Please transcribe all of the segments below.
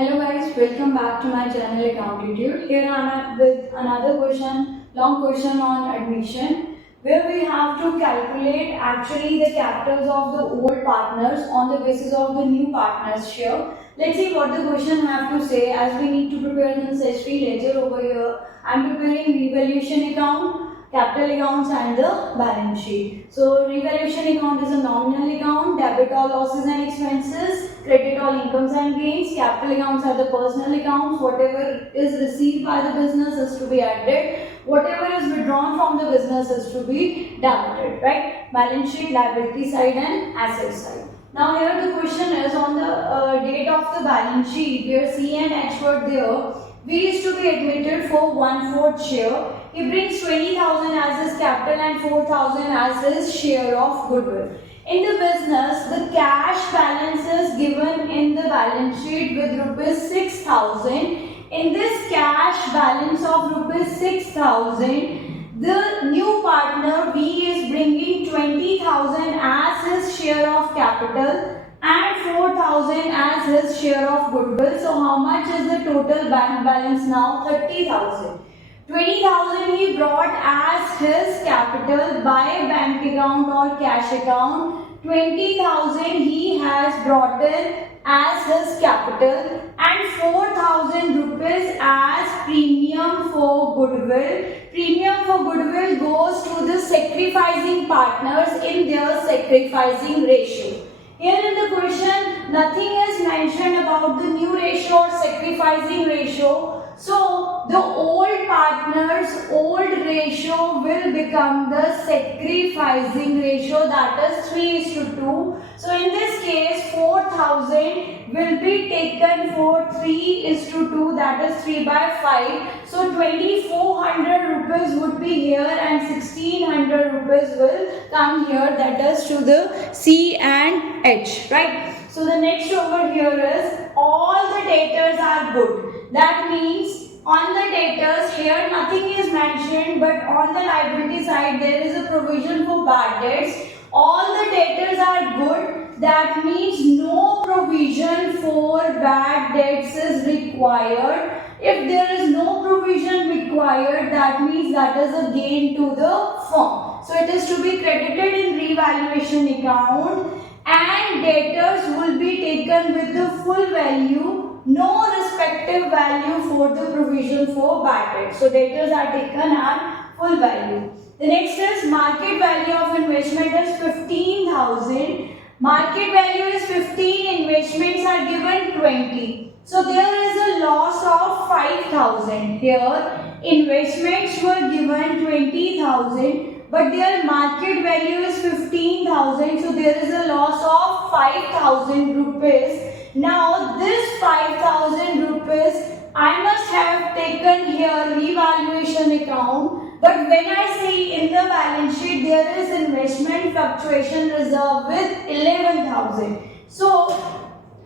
Hello guys, welcome back to my channel Accountancy. Here I am with another long question on admission, where we have to calculate actually the capitals of the old partners on the basis of the new partners share. Let's see what the question have to say, as we need to prepare the necessary ledger over here. I'm preparing revaluation account, capital accounts and the balance sheet. So revaluation account is a nominal account, debit all losses and expenses, credit all incomes and gains. Capital accounts are the personal accounts. Whatever is received by the business is to be added. Whatever is withdrawn from the business is to be debited, right? Balance sheet, liability side and asset side. Now here the question is on the date of the balance sheet, where C and H were there. V is to be admitted for 1/4 share. He brings 20,000 as his capital and 4,000 as his share of goodwill. In the business, the cash balance is given in the balance sheet with rupees 6,000. In this cash balance of rupees 6,000, the new partner V is bringing 20,000 as his share of capital and 4,000 as his share of goodwill. So how much is the total bank balance now? 30,000. 20,000 he brought as his capital by bank account or cash account. 20,000 he has brought in as his capital and 4,000 rupees as premium for goodwill. Premium for goodwill goes to the sacrificing partners in their sacrificing ratio. Here in the question, nothing is mentioned about the new ratio or sacrificing ratio. So, the old partner's old ratio will become the sacrificing ratio, that is 3:2. So, in this case, 4,000 will be taken for 3:2, that is 3/5. So, 2,400 rupees would be here and 1,600 rupees will come here, that is to the C and H, right? So, the next over here is all the debtors are good. That means on the debtors here nothing is mentioned, but on the liability side there is a provision for bad debts. All the debtors are good. That means no provision for bad debts is required. If there is no provision required, that means that is a gain to the firm. So it is to be credited in revaluation account, and debtors will be taken with the full value, no respective value for the provision for bad debt. So debtors are taken at full value. The next is market value of investment is 15,000. Market value is 15, investments are given 20. So there is a loss of 5,000. Here investments were given 20,000, but their market value is 15,000. So there is a loss of 5,000 rupees. Now this 5,000 rupees I must have taken here revaluation account, but when I see in the balance sheet there is investment fluctuation reserve with 11,000. So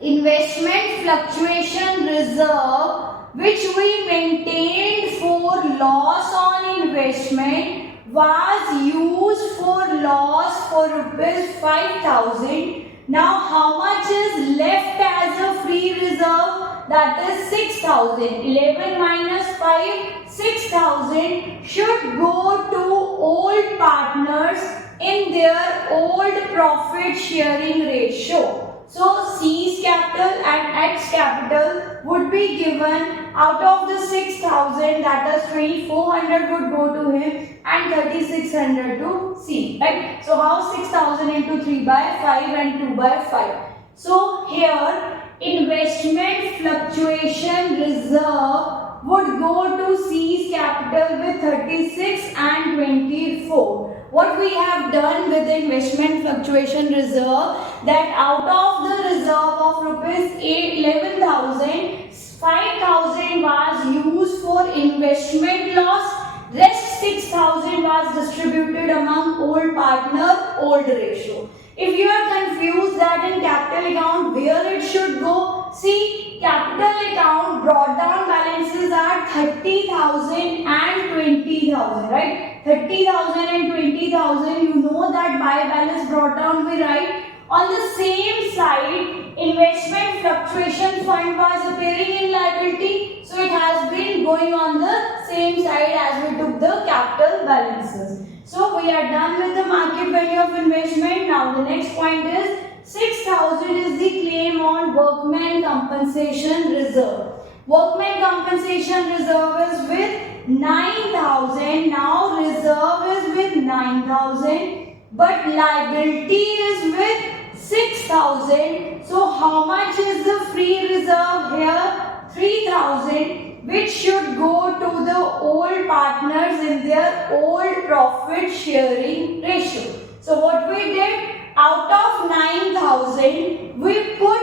investment fluctuation reserve which we maintained for loss on investment was used for loss for rupees 5,000. Now how much is left as a free reserve? That is 6,000. 11 minus 5, 6,000 should go to old partners in their old profit sharing ratio. So C's capital and X capital would be given out of the 6,000, that is 2,400 would go to him and 3,600 to C, right? So how 6,000 into 3/5 and 2/5. So here investment fluctuation reserve would go to C's capital with 36 and 24. What we have done with the investment fluctuation reserve, that out of the reserve of rupees 11,000, 5,000 was used for investment loss, rest 6,000 was distributed among old partner, old ratio. If you are confused that in capital account where it should go, see, capital account brought down balances are 30,000 and 20,000, right? 30,000 and 20,000, you know that by balance brought down we write. On the same side, investment fluctuation fluctuation fund was appearing in liability, so it has been going on the same side as we took the capital balances. So we are done with the market value of investment. Now the next point is 6,000 is the claim on workman compensation reserve. Workman compensation reserve is with 9,000. Now reserve is with 9,000, but liability is with 6,000. So how much is the free reserve here? 3,000, which should go to the old partners in their old profit sharing ratio. So what we did, out of 9,000, we put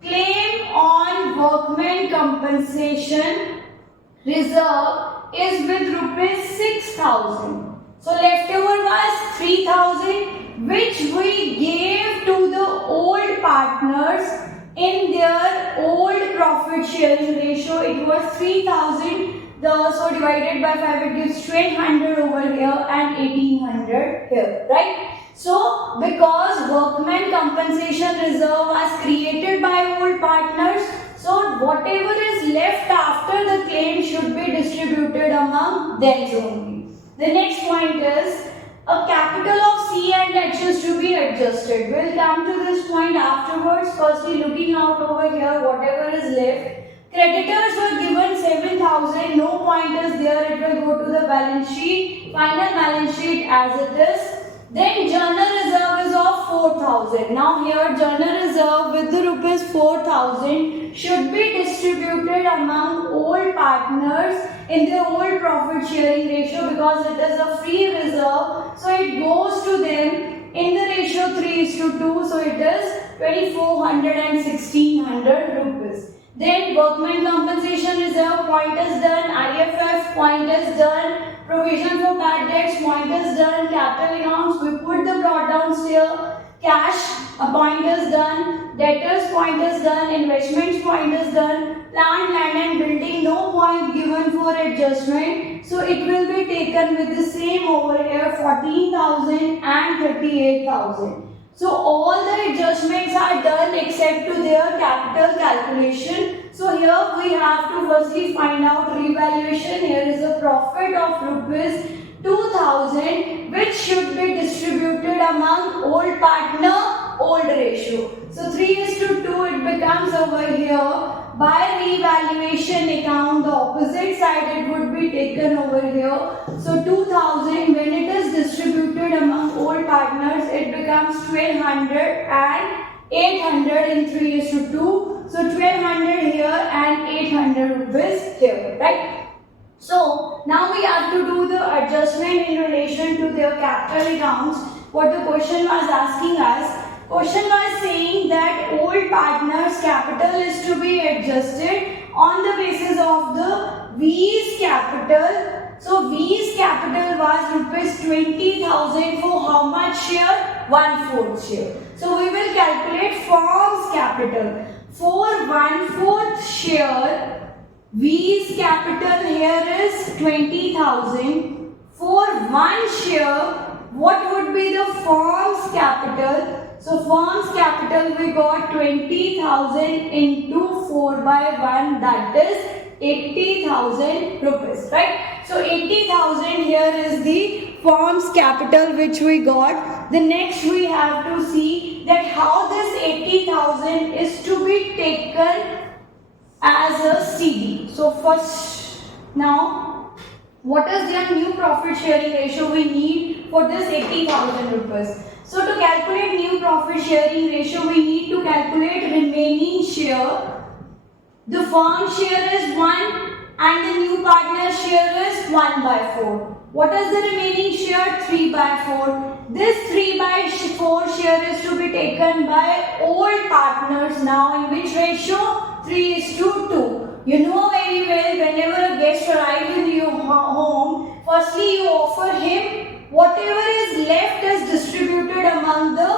claim on workman compensation reserve is with rupees 6,000. So leftover was 3,000, which we gave to the old partners in their old profit sharing ratio. It was 3,000. So divided by 5, it gives 1,200 over here and 1,800 here, right? So because workman compensation reserve was created by old partners, so whatever is left after the claim should be distributed among them only. The next point is a capital of C and H is to be adjusted. We'll come to this point afterwards. Firstly, looking out over here, whatever is left. Creditors were given 7,000. No point is there. It will go to the balance sheet. Final balance sheet as it is. Then journal reserve is of 4,000. Now here journal reserve with the rupees 4,000 should be distributed among old partners in the old profit sharing ratio because it is a free reserve. So it goes to them in the ratio 3:2. So it is 2,400 and 1,600 rupees. Then workman compensation reserve point is done, IFF point is done, provision for bad debts point is done, capital accounts we put the brought down here, cash point is done, debtors point is done, investments point is done, plant, land and building no point given for adjustment. So it will be taken with the same over here 14,000 and 38,000. So all the adjustments are done except to their capital calculation. So here we have to firstly find out revaluation. Here is a profit of rupees 2,000 which should be distributed among old partner, old ratio. So 3:2 it becomes over here. By revaluation account, the opposite side it would be taken over here. So 2,000 when it is distributed among old partners, it becomes 1,200 and 800 in 3:2. So 1,200 here and 800 rupees here, right? So now we have to do the adjustment in relation to their capital accounts. What the question was asking us. Question was saying that old partners capital is to be adjusted on the basis of the V's capital. So V's capital was rupees 20,000 for how much share? 1/4 share. So we will calculate firm's capital. For 1/4 share, V's capital here is 20,000. For 1 share, what would be the firm's capital? So firm's capital we got 20,000 into 4/1, that is 80,000 rupees, right? So 80,000 here is the firm's capital which we got. The next we have to see that how this 80,000 is to be taken as a CD. So first, now what is the new profit sharing ratio we need for this 80,000 rupees? So to calculate new profit sharing ratio, we need to calculate remaining share. The firm share is 1 and the new partner share is 1/4. What is the remaining share? 3/4. This 3/4 share is to be taken by old partners now in which ratio? 3:2. You know very well whenever a guest arrives in your home, firstly you offer him whatever is left is distributed among the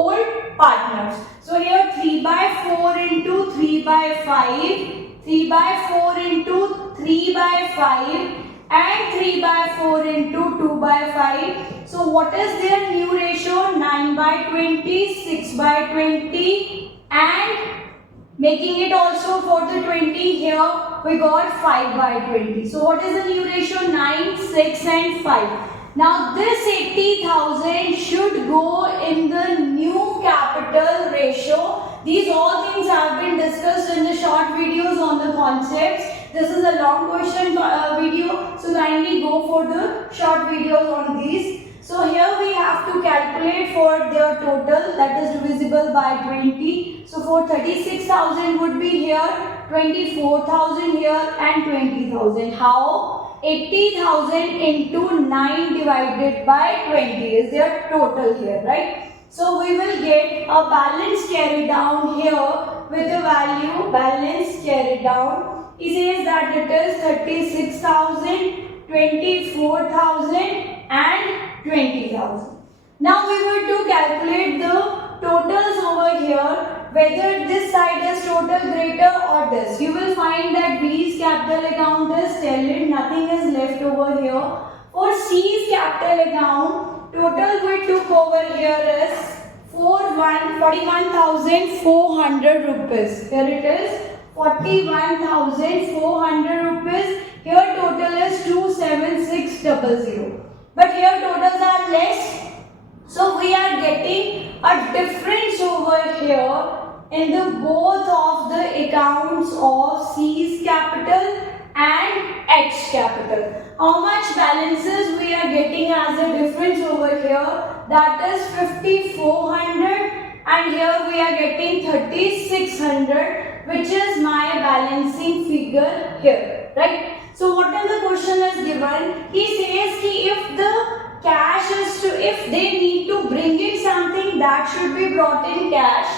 old partners. So here 3/4 into 3/5, 3/4 into 3/5 and 3/4 into 2/5. So what is their new ratio? 9/20, 6/20 and Making it also for the 20, here we got 5 by 20. So what is the new ratio? 9, 6 and 5. Now this 80,000 should go in the new capital ratio. These all things have been discussed in the short videos on the concepts. This is a long question video, so kindly go for the short videos on these. So here we have to calculate for their total, that is divisible by 20. So for 36,000 would be here, 24,000 here and 20,000. How? 80,000 into 9 divided by 20 is their total here, right? So we will get a balance carried down here with the value balance carried down. He says that it is 36,000, 24,000 and 20,000. Now we were to calculate the totals over here, whether this side is total greater or this. You will find that B's capital account is stellar, nothing is left over here. For C's capital account, total we took over here is 41,400 rupees. Here it is 41,400 rupees. Here total is 27600. But here totals are less. So we are getting a difference over here in the both of the accounts of C's capital and H capital. How much balances we are getting as a difference over here? That is 5,400 and here we are getting 3,600, which is my balancing figure here, right? So what is the question is given? He says ki if the cash is if they need to bring in something, that should be brought in cash.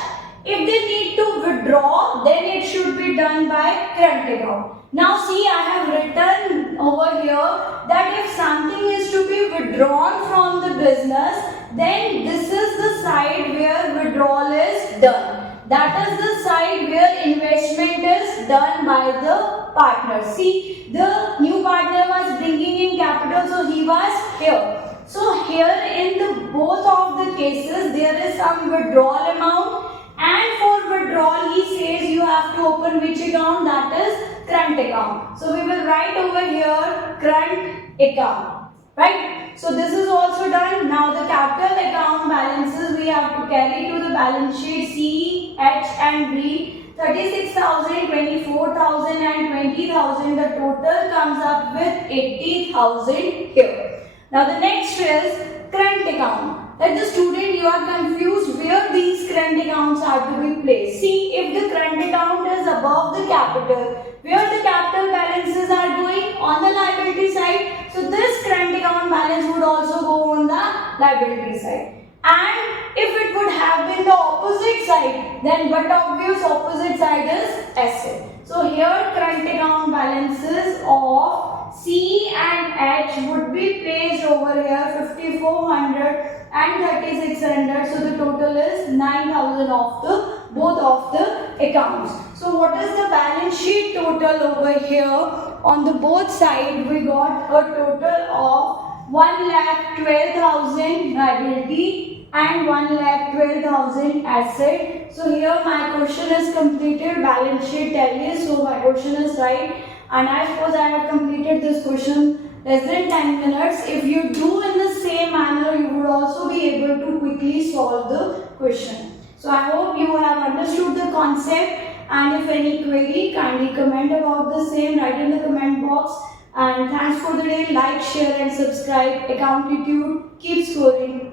If they need to withdraw, then it should be done by current account. Now see, I have written over here that if something is to be withdrawn from the business, then this is the side where withdrawal is done. That is the side where investment is done by the partner. See, the new partner was bringing in capital, so he was here. So here in the both of the cases, there is some withdrawal amount. And for withdrawal, he says you have to open which account? That is current account. So we will write over here current account, right? So this is also done. Now the capital account balances we have to carry to the balance sheet. C, H and B. 36,000, 24,000 and 20,000. The total comes up with 80,000 here. Now the next is current account. That the student, you are confused where these current accounts are to be placed. See, if the current account is above the capital, where the capital balances are going? On the liability side. So this current account balance would also go on the liability side. And if it would have been the opposite side, then but obvious opposite side is asset. So here current account balances of C and H would be placed over here 5,400 and 3,600. So the total is 9,000 of the both of the accounts. So what is the balance sheet total over here? On the both sides we got a total of 1,12,000 liability and 1,12,000 asset. So here my question is completed, balance sheet tally. So my question is right, and I suppose I have completed this question less than 10 minutes. If you do in the same manner, you would also be able to quickly solve the question. So I hope you have understood the concept, and if any query, kindly comment about the same, write in the comment box. And thanks for the day. Like, share and subscribe. Accountancy, keep scoring.